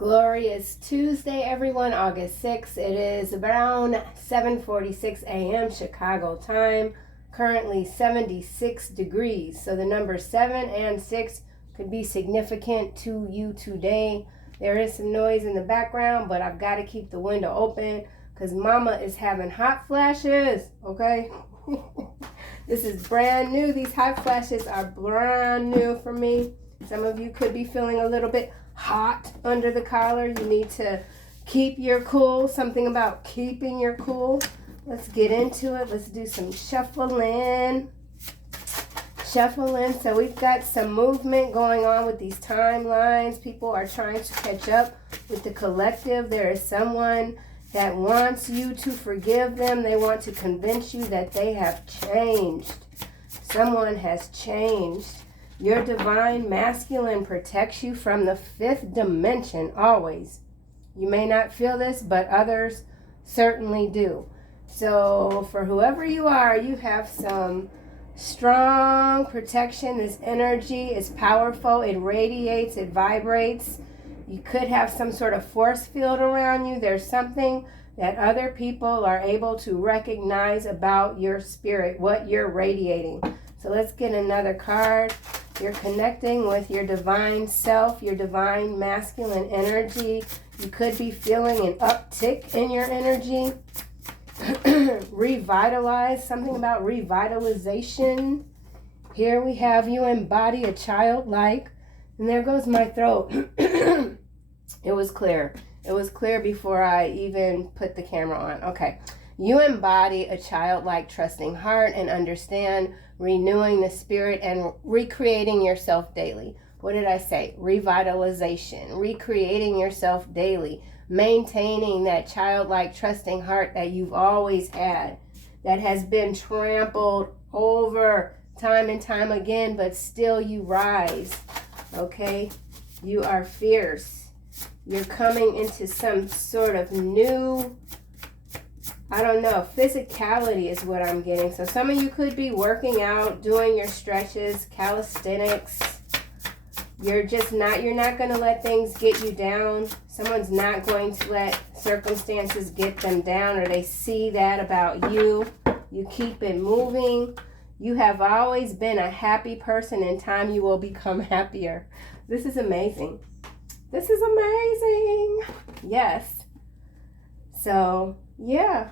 Glorious Tuesday, everyone, August 6th. It is around 7:46 a.m. Chicago time. Currently 76 degrees. So the numbers 7 and 6 could be significant to you today. There is some noise in the background, but I've got to keep the window open because Mama is having hot flashes, okay? This is brand new. These hot flashes are brand new for me. Some of you could be feeling a little bit hot under the collar. You need to keep your cool. Something about keeping your cool. Let's get into it. Let's do some shuffling. So we've got some movement going on with these timelines. People are trying to catch up with the collective. There is someone that wants you to forgive them. They want to convince you that they have changed. Someone has changed. Your divine masculine protects you from the fifth dimension always. You may not feel this, but others certainly do. So for whoever you are, you have some strong protection. This energy is powerful. It radiates, it vibrates. You could have some sort of force field around you. There's something that other people are able to recognize about your spirit, what you're radiating. So let's get another card. You're connecting with your divine self, your divine masculine energy. You could be feeling an uptick in your energy. Revitalize, something about revitalization. Here we have you embody a childlike. And there goes my throat. It was clear. It was clear before I even put the camera on. Okay. You embody a childlike trusting heart and understand renewing the spirit and recreating yourself daily. What did I say? Revitalization, recreating yourself daily, maintaining that childlike trusting heart that you've always had, that has been trampled over time and time again, but still you rise, okay? You are fierce. You're coming into some sort of new, I don't know, physicality is what I'm getting. So some of you could be working out, doing your stretches, calisthenics. You're not going to let things get you down. Someone's not going to let circumstances get them down, or they see that about you. You keep it moving. You have always been a happy person. In time, you will become happier. This is amazing. This is amazing. Yes. So, yeah.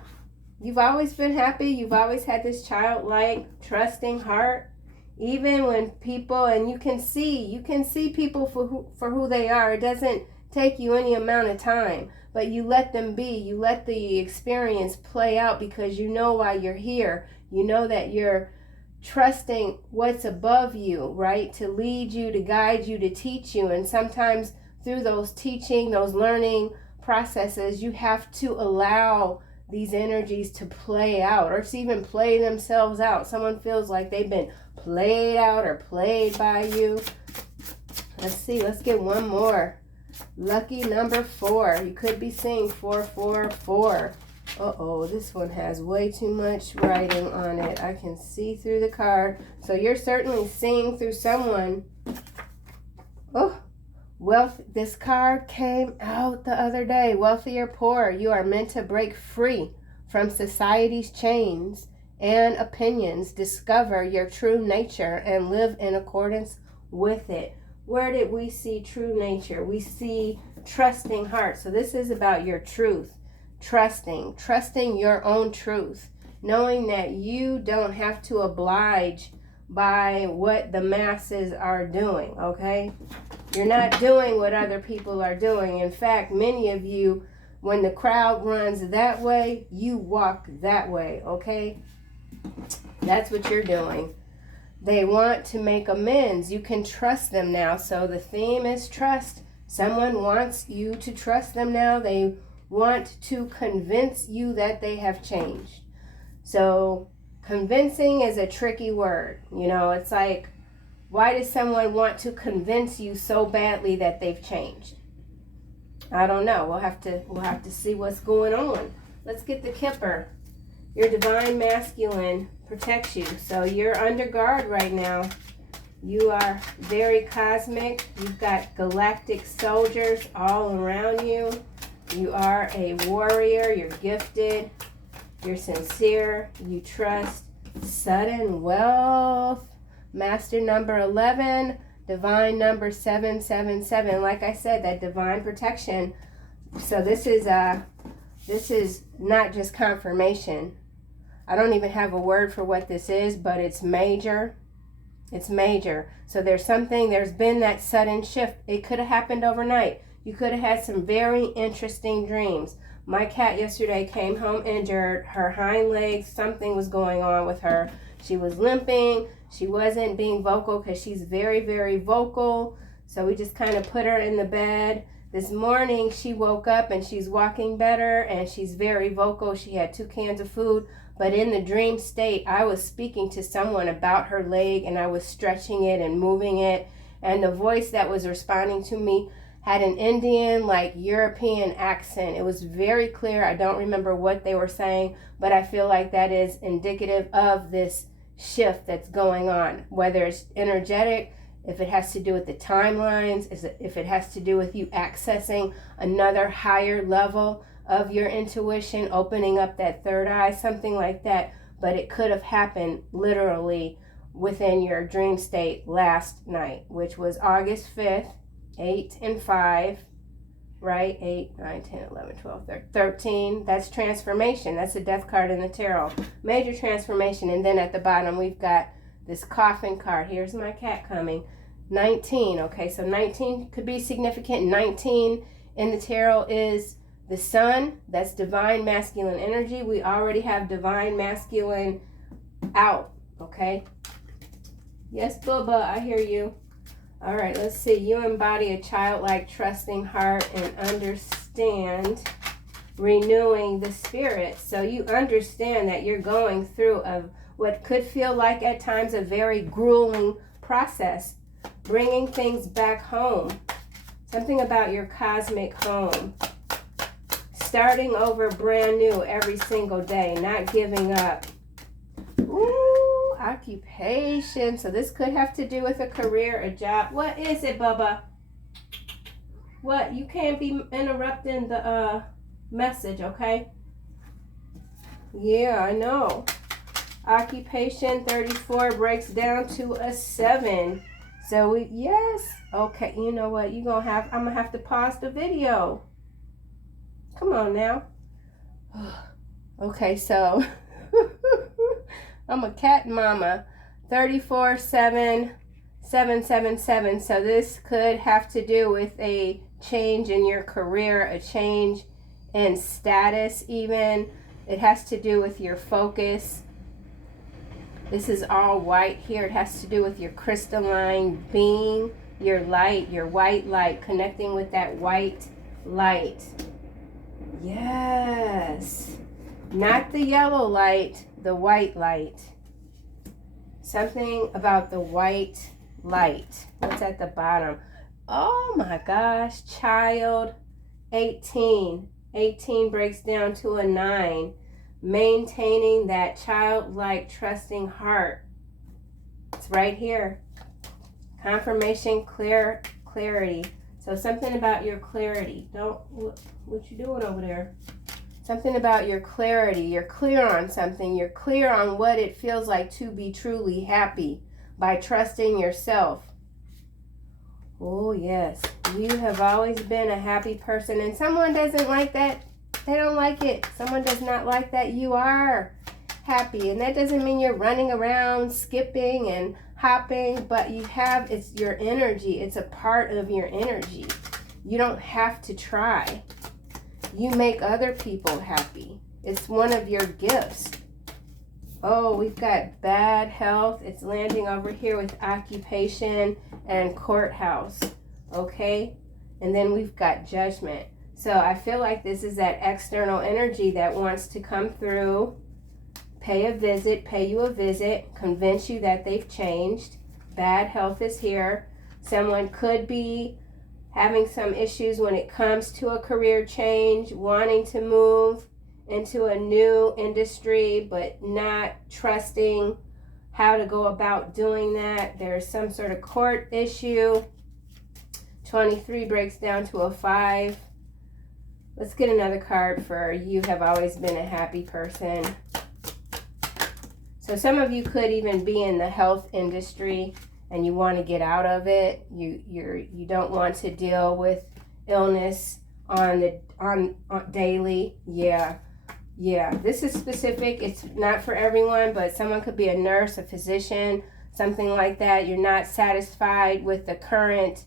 You've always been happy. You've always had this childlike, trusting heart. Even when people, and you can see people for who they are. It doesn't take you any amount of time, but you let them be. You let the experience play out because you know why you're here. You know that you're trusting what's above you, right? To lead you, to guide you, to teach you. And sometimes through those teaching, those learning processes, you have to allow these energies to play out or to even play themselves out. Someone feels like they've been played out or played by you. Let's see. Let's get one more. Lucky number 4. You could be seeing 444. Uh-oh, this one has way too much writing on it. I can see through the card. So you're certainly seeing through someone. Oh, wealth. This card came out the other day. Wealthy or poor, you are meant to break free from society's chains and opinions. Discover your true nature and live in accordance with it. Where did we see true nature? We see trusting heart. So this is about your truth. Trusting your own truth, knowing that you don't have to oblige by what the masses are doing, okay? You're not doing what other people are doing. In fact, many of you, when the crowd runs that way, you walk that way, okay? That's what you're doing. They want to make amends. You can trust them now. So the theme is trust. Someone wants you to trust them now. They want to convince you that they have changed. So convincing is a tricky word. You know, it's like, why does someone want to convince you so badly that they've changed? I don't know. We'll have to see what's going on. Let's get the Kipper. Your divine masculine protects you. So you're under guard right now. You are very cosmic. You've got galactic soldiers all around you. You are a warrior. You're gifted. You're sincere. You trust. Sudden wealth. Master number 11. Divine number 777. Like I said, that divine protection. So this is not just confirmation. I don't even have a word for what this is, but it's major. It's major. So there's been that sudden shift. It could have happened overnight. You could have had some very interesting dreams. My cat yesterday came home injured. Her hind legs, something was going on with her. She was limping. She wasn't being vocal because she's very, very vocal. So we just kind of put her in the bed. This morning she woke up and she's walking better and she's very vocal. She had 2 cans of food. But in the dream state, I was speaking to someone about her leg and I was stretching it and moving it. And the voice that was responding to me had an Indian, like European accent. It was very clear. I don't remember what they were saying, but I feel like that is indicative of this shift that's going on. Whether it's energetic, if it has to do with the timelines, if it has to do with you accessing another higher level of your intuition, opening up that third eye, something like that. But it could have happened literally within your dream state last night, which was August 5th, 8 and 5, right? 8, 9, 10, 11, 12, 13. That's transformation. That's a death card in the tarot. Major transformation. And then at the bottom, we've got this coffin card. Here's my cat coming. 19. Okay, so 19 could be significant. 19 in the tarot is the sun. That's divine masculine energy. We already have divine masculine out. Okay. Yes, Bubba, I hear you. All right, let's see. You embody a childlike, trusting heart and understand renewing the spirit. So you understand that you're going through what could feel like at times a very grueling process, bringing things back home. Something about your cosmic home. Starting over brand new every single day, not giving up. Ooh. Occupation. So this could have to do with a career, a job. What is it, Bubba? What? You can't be interrupting the message, okay? Yeah, I know. Occupation 34 breaks down to a 7. So yes. Okay, you know what? I'm gonna have to pause the video. Come on now. Okay, so I'm a cat mama. 34, 7, 777. So this could have to do with a change in your career, a change in status even. It has to do with your focus. This is all white here. It has to do with your crystalline being, your light, your white light, connecting with that white light. Yes. Not the yellow light, the white light. Something about the white light. What's at the bottom? Oh my gosh, child. 18. 18 breaks down to a 9. Maintaining that childlike, trusting heart. It's right here. Confirmation, clarity. So something about your clarity. What you doing over there? Something about your clarity. You're clear on something. You're clear on what it feels like to be truly happy by trusting yourself. Oh, yes. You have always been a happy person, and someone doesn't like that. They don't like it. Someone does not like that. You are happy, and that doesn't mean you're running around skipping and hopping, but it's your energy. It's a part of your energy. You don't have to try. You make other people happy. It's one of your gifts. Oh, we've got bad health. It's landing over here with occupation and courthouse. Okay? And then we've got judgment. So I feel like this is that external energy that wants to come through, pay you a visit, convince you that they've changed. Bad health is here. Someone could be having some issues when it comes to a career change, wanting to move into a new industry, but not trusting how to go about doing that. There's some sort of court issue. 23 breaks down to a 5. Let's get another card for you have always been a happy person. So some of you could even be in the health industry and you want to get out of it. You don't want to deal with illness on daily. Yeah. This is specific. It's not for everyone, but someone could be a nurse, a physician, something like that. You're not satisfied with the current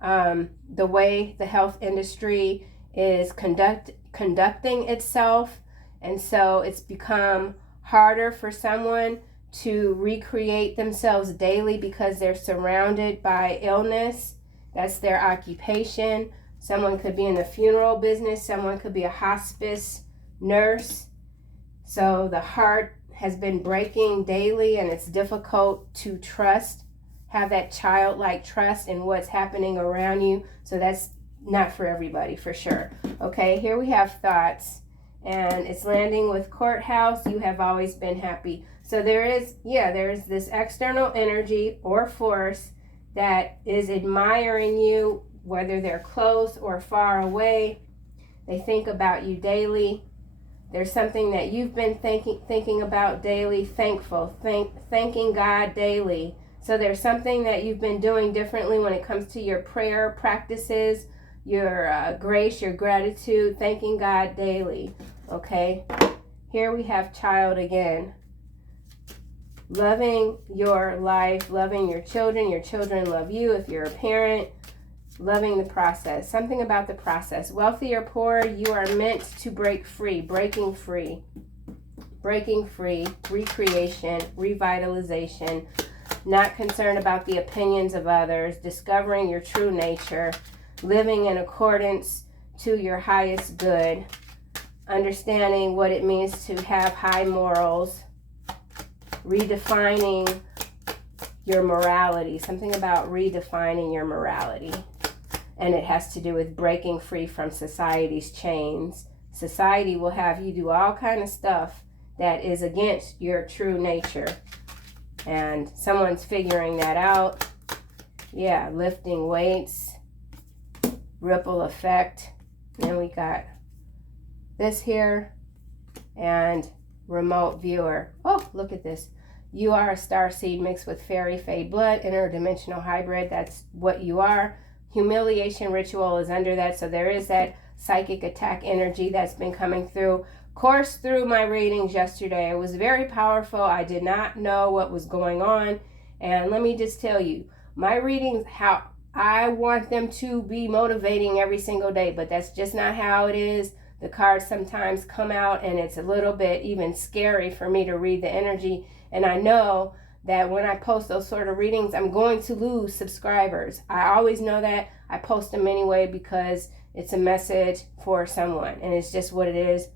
the way the health industry is conducting itself, and so it's become harder for someone to recreate themselves daily because they're surrounded by illness. That's their occupation. Someone could be in the funeral business, someone could be a hospice nurse. So the heart has been breaking daily, and it's difficult to trust, have that childlike trust in what's happening around you. So that's not for everybody, for sure. Okay, here we have thoughts, and it's landing with courthouse. You have always been happy. So there's this external energy or force that is admiring you, whether they're close or far away. They think about you daily. There's something that you've been thinking about daily, thanking God daily. So there's something that you've been doing differently when it comes to your prayer practices, your grace, your gratitude, thanking God daily. Okay, here we have child again. Loving your life, loving your children love you if you're a parent, loving the process. Something about the process. Wealthy or poor, you are meant to break free, breaking free, recreation, revitalization, not concerned about the opinions of others, discovering your true nature, living in accordance to your highest good, understanding what it means to have high morals, redefining your morality, something about redefining your morality. And it has to do with breaking free from society's chains. Society will have you do all kind of stuff that is against your true nature. And someone's figuring that out. Yeah, lifting weights, ripple effect. Then we got this here, and remote viewer. Oh, look at this. You are a star seed mixed with fairy fae blood, interdimensional hybrid. That's what you are. Humiliation ritual is under that, so there is that psychic attack energy that's been coming through. Coursed through my readings yesterday. It was very powerful. I did not know what was going on, and let me just tell you, my readings, how I want them to be motivating every single day, but that's just not how it is. The cards sometimes come out, and it's a little bit even scary for me to read the energy, and I know that when I post those sort of readings, I'm going to lose subscribers. I always know that. I post them anyway because it's a message for someone, and it's just what it is.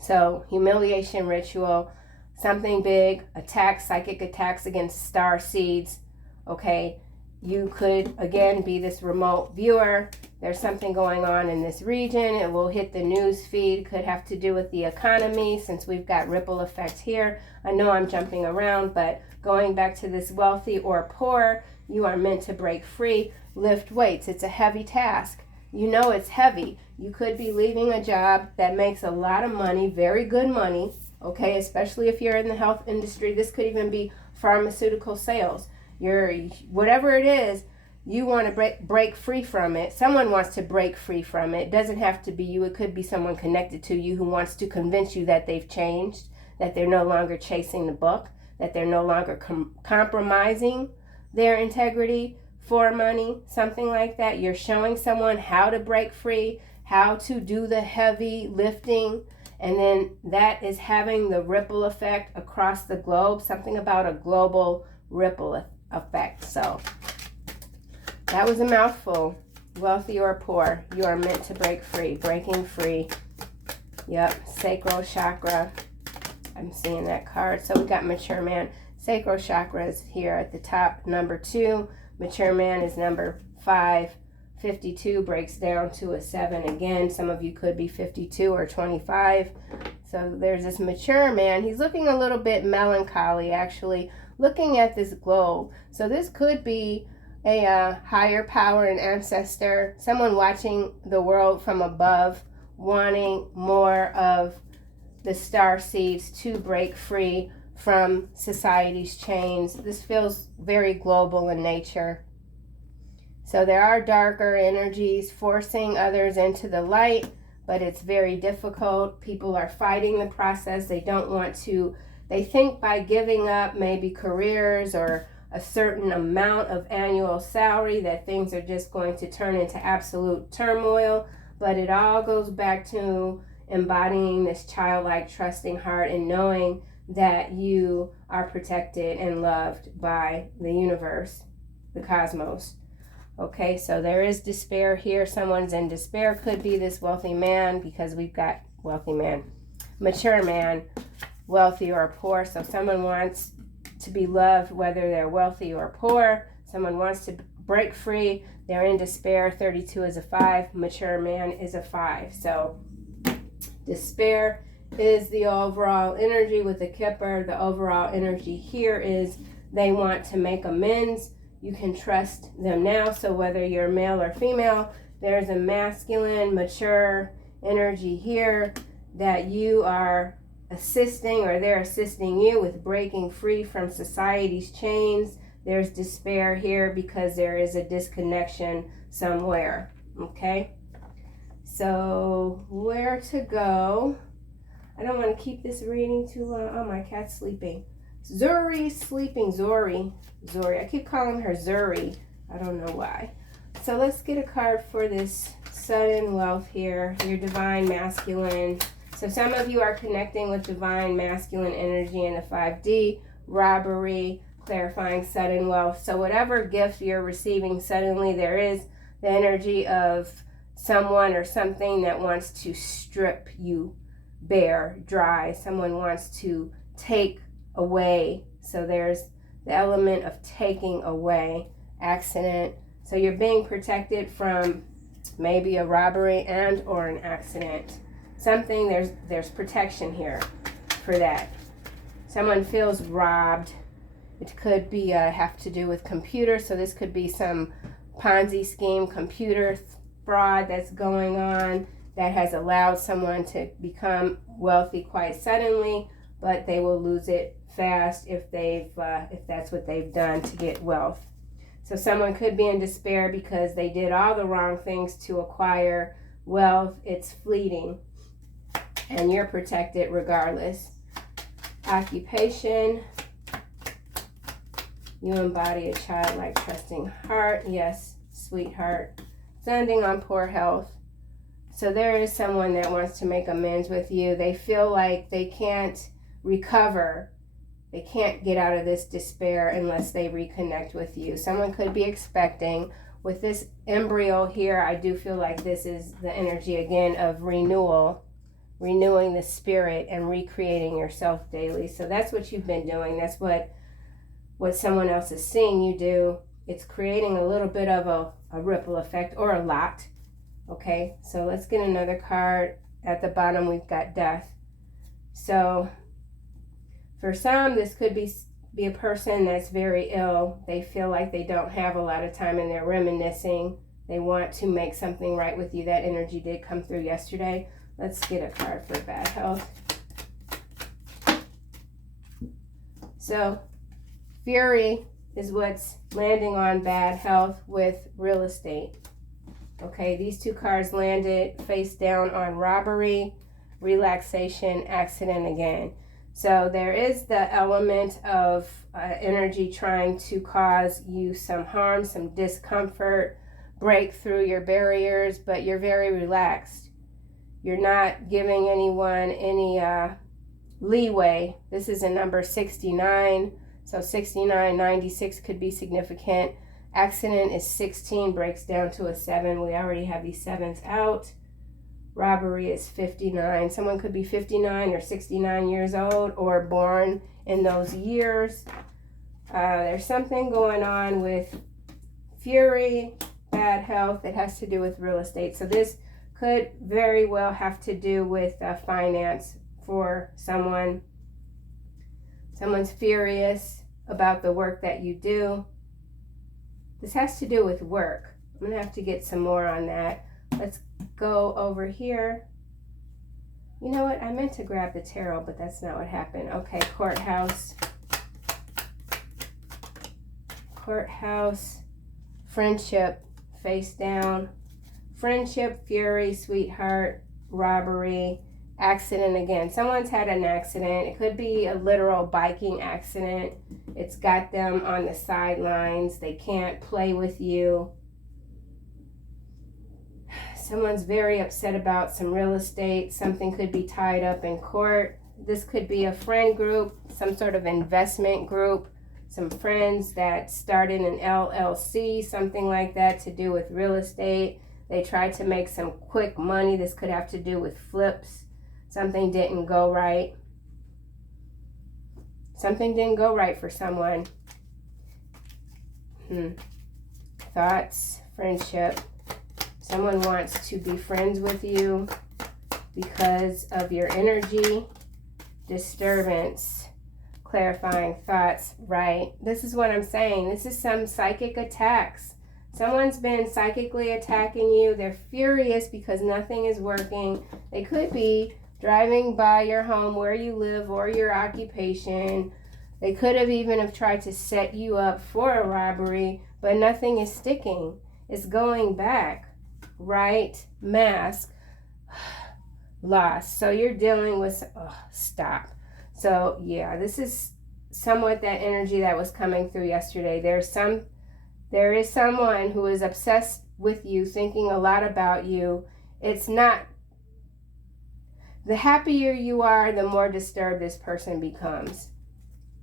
So, humiliation ritual, something big, attacks, psychic attacks against star seeds. Okay, you could, again, be this remote viewer. There's something going on in this region. It will hit the news feed. Could have to do with the economy since we've got ripple effects here. I know I'm jumping around, but going back to this wealthy or poor, you are meant to break free, lift weights. It's a heavy task. You know it's heavy. You could be leaving a job that makes a lot of money, very good money, okay, especially if you're in the health industry. This could even be pharmaceutical sales. Whatever it is, you want to break free from it. Someone wants to break free from it. It doesn't have to be you. It could be someone connected to you who wants to convince you that they've changed, that they're no longer chasing the buck, that they're no longer compromising their integrity for money, something like that. You're showing someone how to break free, how to do the heavy lifting, and then that is having the ripple effect across the globe, something about a global ripple effect. So that was a mouthful. Wealthy or poor, you are meant to break free, breaking free. Yep, sacral chakra. I'm seeing that card. So we got mature man. Sacral chakra is here at the top, number 2. Mature man is number 5. 52 breaks down to a 7 again. Some of you could be 52 or 25. So there's this mature man. He's looking a little bit melancholy, actually, looking at this globe. So this could be a higher power, an ancestor, someone watching the world from above, wanting more of the star seeds to break free from society's chains. This feels very global in nature. So there are darker energies forcing others into the light, but it's very difficult. People are fighting the process. They don't want to, they think by giving up maybe careers or a certain amount of annual salary that things are just going to turn into absolute turmoil. But it all goes back to embodying this childlike, trusting heart and knowing that you are protected and loved by the universe, the cosmos. Okay, so there is despair here. Someone's in despair. Could be this wealthy man, because we've got wealthy man, mature man, wealthy or poor. So someone wants to be loved whether they're wealthy or poor. Someone wants to break free. They're in despair. 32 is a 5. Mature man is a 5. So despair is the overall energy with the Kipper. The overall energy here is they want to make amends. You can trust them now. So whether you're male or female, there's a masculine, mature energy here that you are assisting, or they're assisting you with breaking free from society's chains. There's despair here because there is a disconnection somewhere. Okay? So where to go? I don't want to keep this reading too long. Oh, my cat's sleeping. Zuri's sleeping. Zuri. I keep calling her Zuri. I don't know why. So let's get a card for this sudden wealth here. Your divine masculine. So some of you are connecting with divine masculine energy in the 5D. Robbery, clarifying sudden wealth. So whatever gift you're receiving suddenly, there is the energy of someone or something that wants to strip you bare, dry. Someone wants to take away. So there's the element of taking away. Accident. So you're being protected from maybe a robbery and or an accident. Something, there's protection here for that. Someone feels robbed. It could be have to do with computers. So this could be some Ponzi scheme, computer fraud that's going on that has allowed someone to become wealthy quite suddenly, but they will lose it fast if that's what they've done to get wealth. So someone could be in despair because they did all the wrong things to acquire wealth. It's fleeting, and you're protected regardless. Occupation. You embody a childlike, trusting heart. Yes, sweetheart. It's ending on poor health. So there is someone that wants to make amends with you. They feel like they can't recover. They can't get out of this despair unless they reconnect with you. Someone could be expecting. With this embryo here, I do feel like this is the energy again of renewal, renewing the spirit and recreating yourself daily. So that's what you've been doing. That's what someone else is seeing you do. It's creating a little bit of a ripple effect, or a lot. Okay, so let's get another card. At the bottom, we've got death. So for some, this could be a person that's very ill. They feel like they don't have a lot of time and they're reminiscing. They want to make something right with you. That energy did come through yesterday. Let's get a card for bad health. So Fury is what's landing on bad health with real estate. Okay, these two cards landed face down on robbery, relaxation, accident again. So there is the element of energy trying to cause you some harm, some discomfort, break through your barriers, but you're very relaxed. You're not giving anyone any leeway. This is a number 69. So 69, 96 could be significant. Accident is 16, breaks down to a 7. We already have these 7s out. Robbery is 59. Someone could be 59 or 69 years old or born in those years. There's something going on with Fury, bad health that has to do with real estate. So this could very well have to do with finance, for someone. Someone's furious about the work that you do. This has to do with work. I'm going to have to get some more on that. Let's go over here. You know what? I meant to grab the tarot, but that's not what happened. Okay, courthouse. Courthouse. Friendship, face down. Friendship, fury, sweetheart, robbery, accident again. Someone's had an accident. It could be a literal biking accident. It's got them on the sidelines. They can't play with you. Someone's very upset about some real estate. Something could be tied up in court. This could be a friend group, some sort of investment group, some friends that started an LLC, something like that to do with real estate. They tried to make some quick money. This could have to do with flips. Something didn't go right. Something didn't go right for someone. Thoughts, friendship. Someone wants to be friends with you because of your energy. Disturbance. Clarifying thoughts. Right. This is what I'm saying. This is some psychic attacks. Someone's been psychically attacking you. They're furious because nothing is working. They could be driving by your home, where you live, or your occupation. They could have even have tried to set you up for a robbery, but nothing is sticking. It's going back. Right? Mask. Loss. So you're dealing with... stop. So, yeah, this is somewhat that energy that was coming through yesterday. There is someone who is obsessed with you, thinking a lot about you. It's not... The happier you are, the more disturbed this person becomes.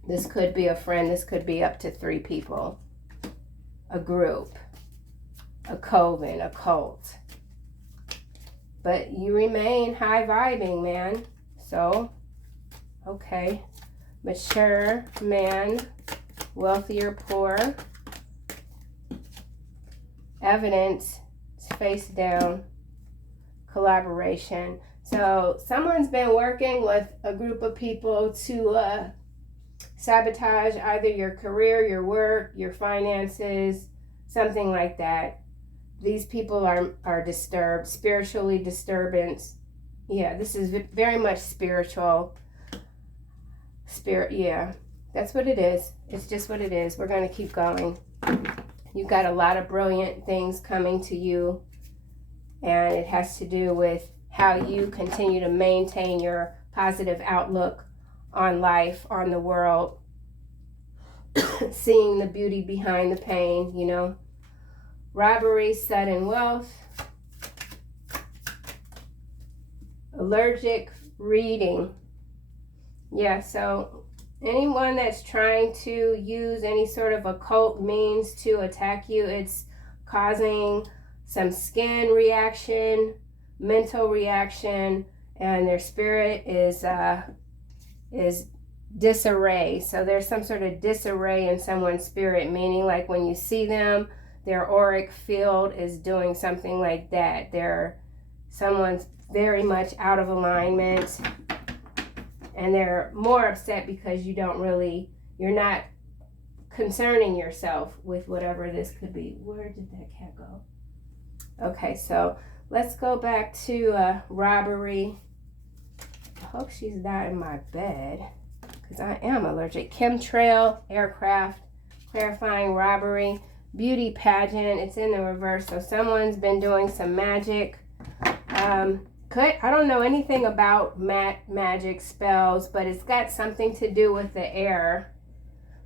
This could be a friend. This could be up to 3 people. A group. A coven. A cult. But you remain high vibing, man. So... Okay, mature man, wealthy or poor, evidence, face down, collaboration. So someone's been working with a group of people to sabotage either your career, your work, your finances, something like that. These people are disturbed, spiritually disturbance. Yeah, this is very much spiritual. Spirit, yeah, that's what it is. It's just what it is. We're going to keep going. You've got a lot of brilliant things coming to you, and it has to do with how you continue to maintain your positive outlook on life, on the world, seeing the beauty behind the pain, you know. Robbery, sudden wealth, allergic reading. Yeah, so anyone that's trying to use any sort of occult means to attack you, it's causing some skin reaction, mental reaction, and their spirit is disarray. So there's some sort of disarray in someone's spirit, meaning like when you see them, their auric field is doing something like that. Someone's very much out of alignment. And they're more upset because you're not concerning yourself with whatever this could be. Where did that cat go? Okay, so let's go back to robbery. I hope she's not in my bed because I am allergic. Chemtrail, aircraft, clarifying robbery, beauty pageant. It's in the reverse. So someone's been doing some magic. I don't know anything about magic spells, but it's got something to do with the air,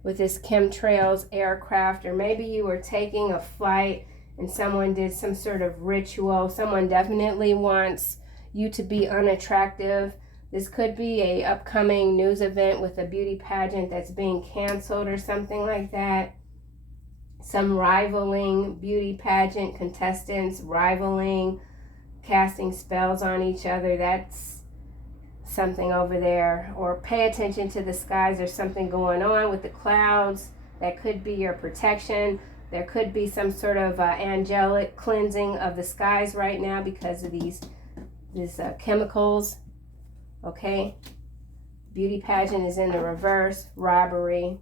with this chemtrails aircraft, or maybe you were taking a flight and someone did some sort of ritual. Someone definitely wants you to be unattractive. This could be a upcoming news event with a beauty pageant that's being canceled or something like that. Some rivaling beauty pageant contestants, casting spells on each other. That's something over there. Or pay attention to the skies. There's something going on with the clouds. That could be your protection. There could be some sort of angelic cleansing of the skies right now because of these chemicals. Okay? Beauty pageant is in the reverse. Robbery.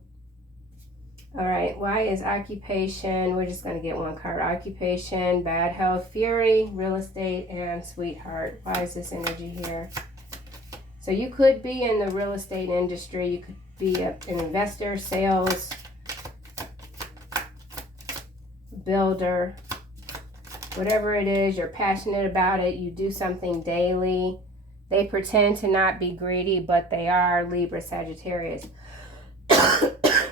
All right, why is occupation, we're just going to get one card. Occupation, bad health, fury, real estate, and sweetheart. Why is this energy here? So you could be in the real estate industry. You could be an investor, sales, builder, whatever it is, you're passionate about it. You do something daily. They pretend to not be greedy, but they are. Libra, Sagittarius.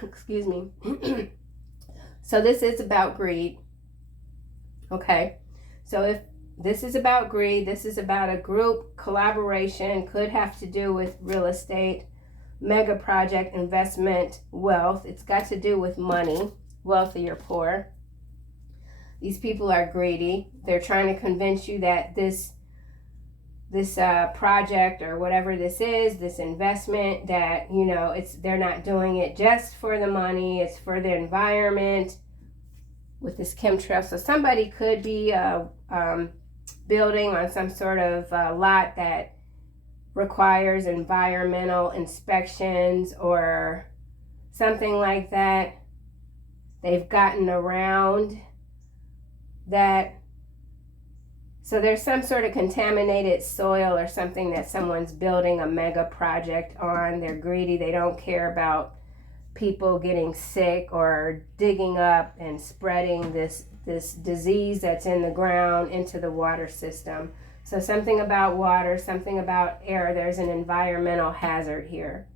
Excuse me. So this is about greed. Okay. So if this is about greed, this is about a group collaboration, could have to do with real estate, mega project, investment, wealth. It's got to do with money, wealthy or poor. These people are greedy. They're trying to convince you that this project or whatever this is, this investment, that, you know, they're not doing it just for the money, it's for the environment with this chemtrail. So somebody could be building on some sort of lot that requires environmental inspections or something like that. They've gotten around that. So there's some sort of contaminated soil or something that someone's building a mega project on. They're greedy. They don't care about people getting sick or digging up and spreading this disease that's in the ground into the water system. So something about water, something about air. There's an environmental hazard here.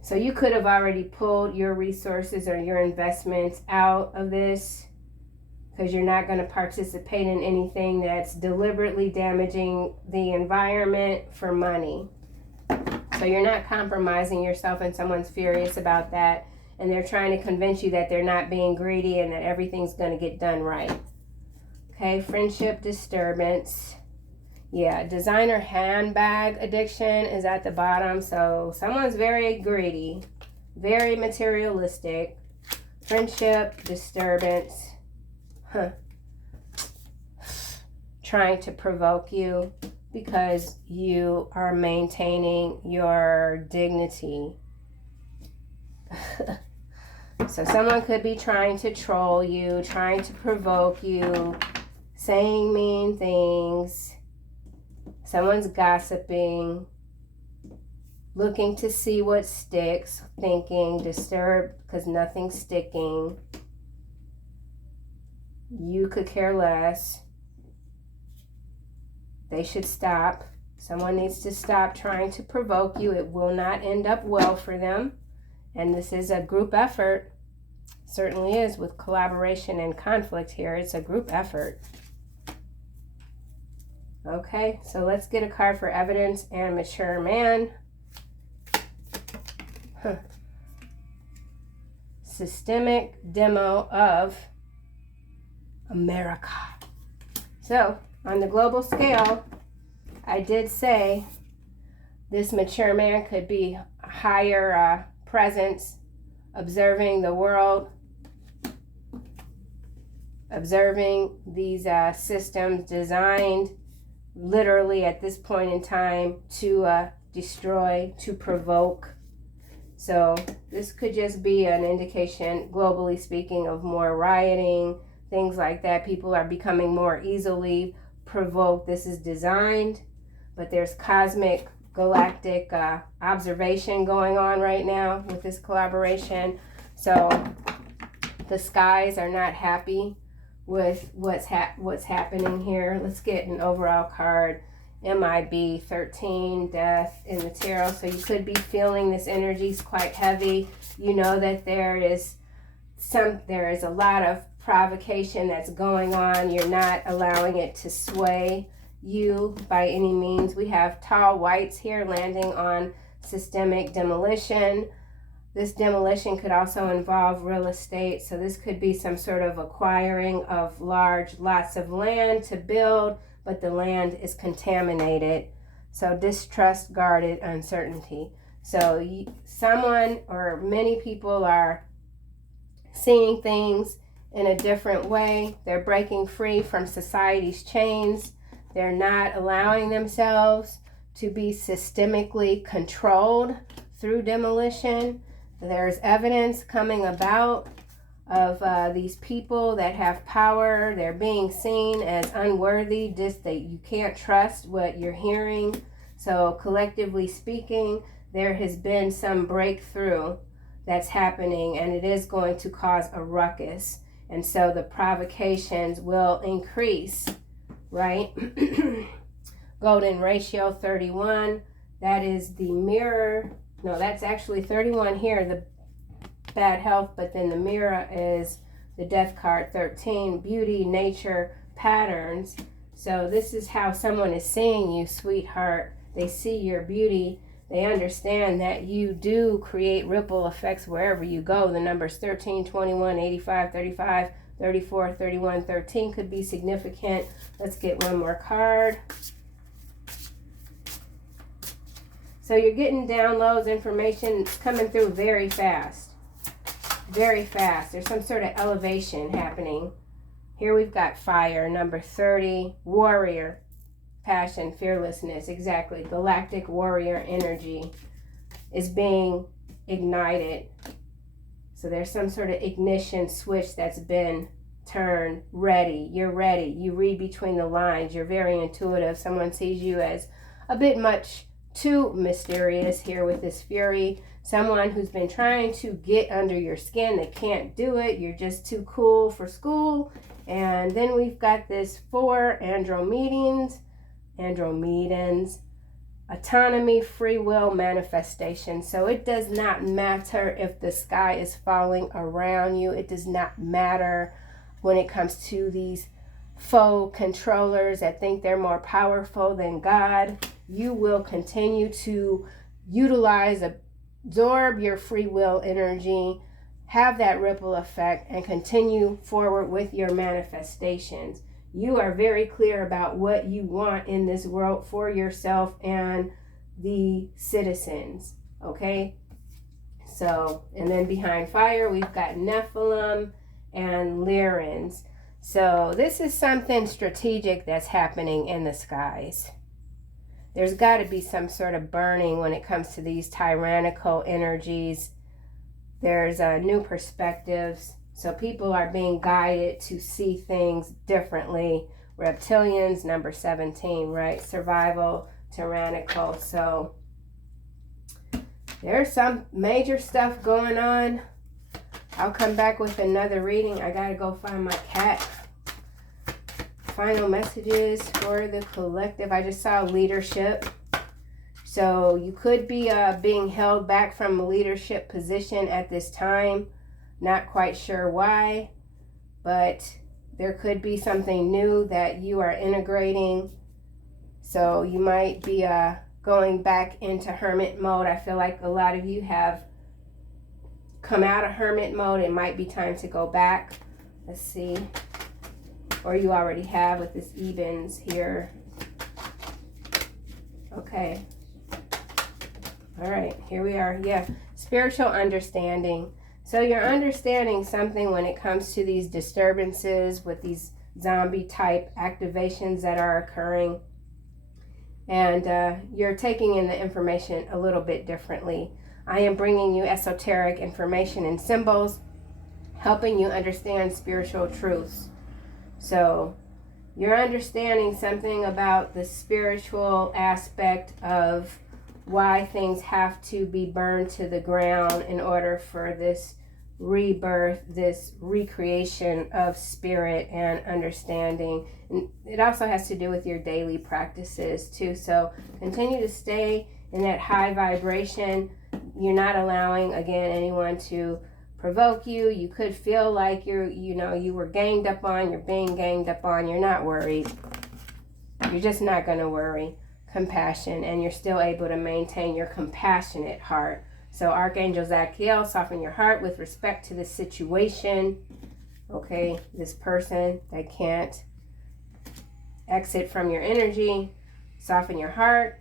So you could have already pulled your resources or your investments out of this, because you're not going to participate in anything that's deliberately damaging the environment for money. So you're not compromising yourself, and someone's furious about that, and they're trying to convince you that they're not being greedy and that everything's going to get done right. Okay, friendship disturbance. Yeah, designer handbag addiction is at the bottom. So someone's very greedy, very materialistic. Friendship disturbance. Trying to provoke you because you are maintaining your dignity. So someone could be trying to troll you, trying to provoke you, saying mean things. Someone's gossiping, looking to see what sticks, thinking disturbed because nothing's sticking. You could care less. They should stop. Someone needs to stop trying to provoke you. It will not end up well for them. And this is a group effort. Certainly is, with collaboration and conflict here. It's a group effort. Okay, so let's get a card for evidence and mature man. Systemic demo of America. So on the global scale, I did say this mature man could be a higher presence, observing the world, observing these systems designed literally at this point in time to destroy, to provoke. So this could just be an indication, globally speaking, of more rioting, things like that. People are becoming more easily provoked. This is designed, but there's cosmic, galactic observation going on right now with this collaboration. So the skies are not happy with what's happening here. Let's get an overall card. MIB 13, death in the tarot. So you could be feeling this energy is quite heavy. You know that there is a lot of provocation that's going on. You're not allowing it to sway you by any means. We have tall whites here landing on systemic demolition. This demolition could also involve real estate. So this could be some sort of acquiring of large lots of land to build, but the land is contaminated. So distrust, guarded, uncertainty. So someone or many people are seeing things in a different way. They're breaking free from society's chains. They're not allowing themselves to be systemically controlled through demolition. There's evidence coming about of these people that have power. They're being seen as unworthy, just that you can't trust what you're hearing. So collectively speaking, there has been some breakthrough that's happening, and it is going to cause a ruckus. And so the provocations will increase, right? Golden ratio 31, that is the mirror. No, that's actually 31 here, the bad health, but then the mirror is the death card 13, beauty, nature, patterns. So this is how someone is seeing you, sweetheart. They see your beauty. They understand that you do create ripple effects wherever you go. The numbers 13, 21, 85, 35, 34, 31, 13 could be significant. Let's get one more card. So you're getting downloads, information coming through very fast. Very fast. There's some sort of elevation happening. Here we've got fire, number 30, warrior, passion, fearlessness, exactly. Galactic warrior energy is being ignited. So there's some sort of ignition switch that's been turned. Ready. You're ready. You read between the lines. You're very intuitive. Someone sees you as a bit much too mysterious here with this fury. Someone who's been trying to get under your skin. They can't do it. You're just too cool for school. And then we've got this 4 Andromedans, autonomy, free will, manifestation. So it does not matter if the sky is falling around you. It does not matter when it comes to these faux controllers that think they're more powerful than God. You will continue to utilize, absorb your free will energy, have that ripple effect, and continue forward with your manifestations. You are very clear about what you want in this world for yourself and the citizens, okay? So, and then behind fire, we've got Nephilim and Lyrans. So this is something strategic that's happening in the skies. There's got to be some sort of burning when it comes to these tyrannical energies. There's new perspectives. So people are being guided to see things differently. Reptilians, number 17, right? Survival, tyrannical. So there's some major stuff going on. I'll come back with another reading. I gotta go find my cat. Final messages for the collective. I just saw leadership. So you could be being held back from a leadership position at this time. Not quite sure why, but there could be something new that you are integrating. So you might be going back into hermit mode. I feel like a lot of you have come out of hermit mode. It might be time to go back. Let's see. Or you already have with this Ebens here. Okay. All right, here we are. Yeah, spiritual understanding. So you're understanding something when it comes to these disturbances with these zombie type activations that are occurring. And you're taking in the information a little bit differently. I am bringing you esoteric information and symbols, helping you understand spiritual truths. So you're understanding something about the spiritual aspect of why things have to be burned to the ground in order for this rebirth, this recreation of spirit and understanding. And it also has to do with your daily practices too. So continue to stay in that high vibration. You're not allowing, again, anyone to provoke you. You could feel like you were ganged up on, you're being ganged up on. You're not worried. You're just not going to worry. Compassion, and you're still able to maintain your compassionate heart. So Archangel Zadkiel, soften your heart with respect to this situation. Okay, this person that can't exit from your energy, soften your heart.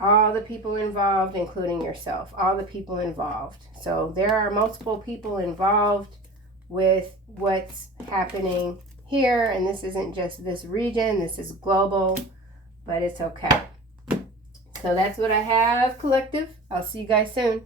All the people involved, including yourself, all the people involved. So there are multiple people involved with what's happening here, and this isn't just this region, this is global, but it's okay. So that's what I have, collective. I'll see you guys soon.